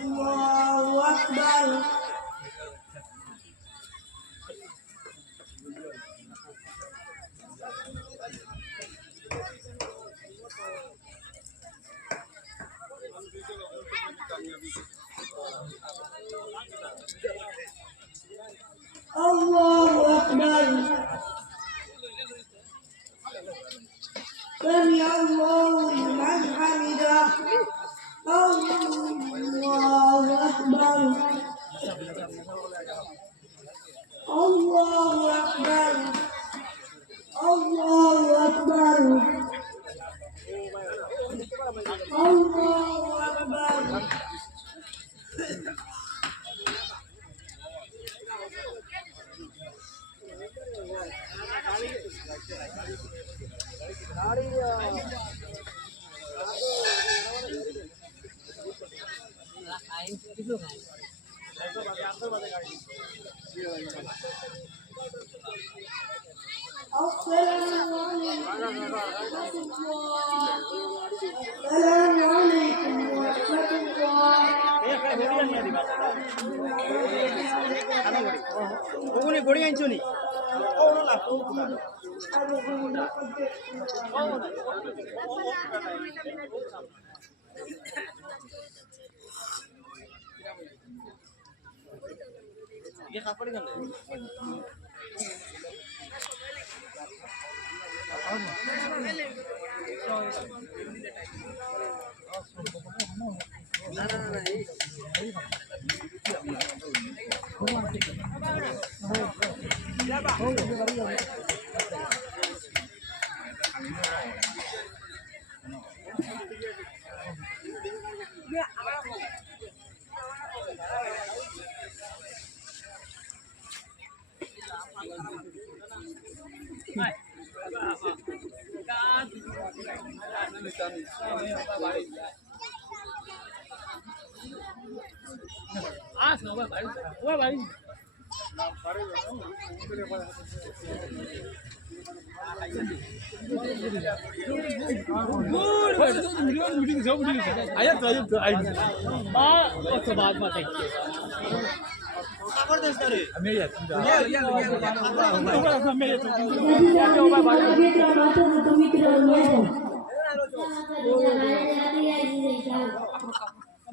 Allahu Akbar. Allahu Akbar. Sami Allahu liman hamidah. Allahu Akbar. Allahu Akbar. Allahu Akbar. Allahu Akbar. বড়ি আনছো নি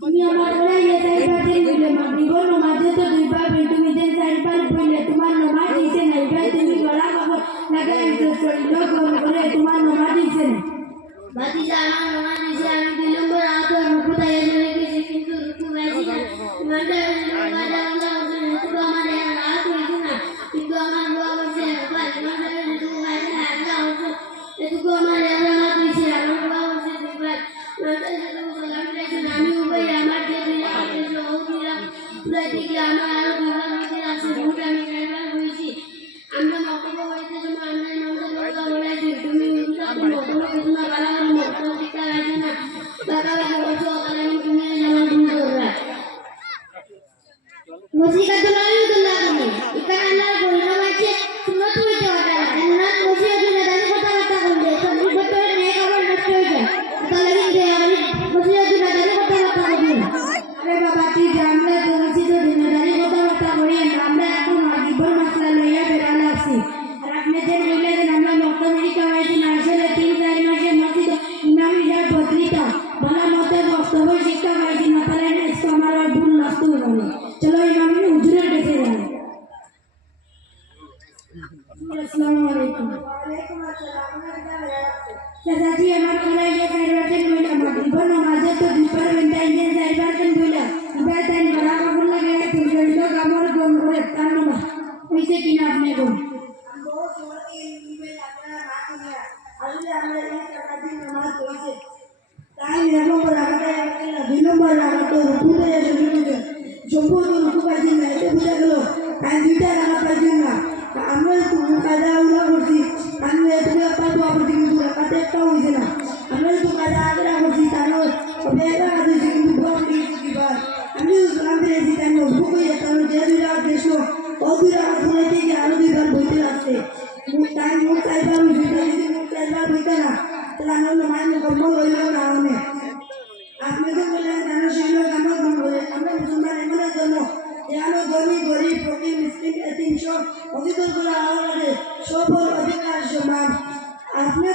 তুমি আমার বলে এই তাই বলে মাগরিব নামাজে তো দুইবার তুমি দেন চারবার বলে তোমার নামাজ দিছে না ভাই তুমি গলা খবর লাগাই তো চলো করে তোমার নামাজ দিছে না বাতি জানা নামাজ দিছে আমি 2 নম্বর আয়াত রুকু তাই বলে গেছি কিন্তু রুকু গাইছি না তোমার নামাজ আল্লাহ তো আমার আয়াত হইছে না কিন্তু আমার দোয়া হচ্ছে ভাই তোমার রুকু গাইছি না আল্লাহ হচ্ছে এটুকু আমার আয়াত হইছে আমার দোয়া হচ্ছে ভাই আমি উভয় আমার যে দিলে আপনি সহজ দিলাম প্রতিকে আমার আরো দুবার মধ্যে আছে দুটো আমি একবার হয়েছি আমরা মক্তব্য হইতে জন্য আমরা নামটা লোকা বলাইছি তুমি আপনি মক্তব্য কিছু না পারা আমার মক্তব্য টিকা আছে না টাকা লাগে বলছো তাহলে আমি তুমি যেমন ভুল করবা মুসিকাতুল্লাহি তুমি এখানে আল্লাহর পরিণাম আছে সুন্নাত হইতে হবে সুন্নাত মুসিকাতুল দানি কথাবার্তা বলবে সব ভিতরে নেই খবর নষ্ট হয়ে যায় তাহলে কিন্তু আমি মুসিকাতুল দানি কথাবার্তা বলি আরে বাবা তুই জানলে তো মুসিকাতুল দানি কথাবার্তা বলি আমরা এখন জীবন মাসলা লইয়া বেরানো আছি আর আপনি যে বললেন আমরা মক্তবি কামাইছি না আসলে 3-4 মাসের মসজিদ ইমাম হিসাব বদলিতা ভালো মতে বক্তব্য শিক্ষা পাইছি না তাহলে আমার ভুল নষ্ট হবে চলো ইমাম হুজুরের কাছে যাই আসসালামু আলাইকুম ওয়ালাইকুম আসসালাম চাচাজি আমার কোলাই যে সাইরাতেন বইলা মাগরিব নামাজে তো দুবার বেন্দাই যে সাইরাতেন বইলা ইবার তাই বড় কাপড় লাগে তুই জড়িত কামর গম করে তার নামা হইছে কিনা আপনি গম বহুত বড় ইবে আপনারা না করিয়া আল্লাহ আমরা এই চাচাজি নামাজ পড়িছে তাই নম্বর লাগাতে গেল 2 নম্বর লাগাতে রুকু দিয়ে শুরু করে সম্পূর্ণ রুকু পাইছি না এটা বুঝা গেল তাই দুইটা লাগা পাইছি না আমরা তো কাজা উলা করছি আমি এতটা পাবো আপনি কিন্তু লাগাতে একটা হইছে না আমরা তো কাজা আগরা করছি তারও বেগা আছে কিন্তু বড় দিবার আমি সালাম দিয়েছি তাই রুকু করে তার যে দুইটা দেশো ও দুইটা ধরে থেকে আরো দুইবার বইতে লাগছে তাই মোট চাইবার হইছে যদি মোট চাইবার হইতা না তাহলে আমরা কর্ম রইল না অনেক আপনি তো বললেন মানুষ হইল কামড় করে আমরা মুসলমান এমনের জন্য যেন ধনী গরিব ফকির মিসকিন এতিম সব অধিকার করা আমাদের সবল অধিকার সমান আপনি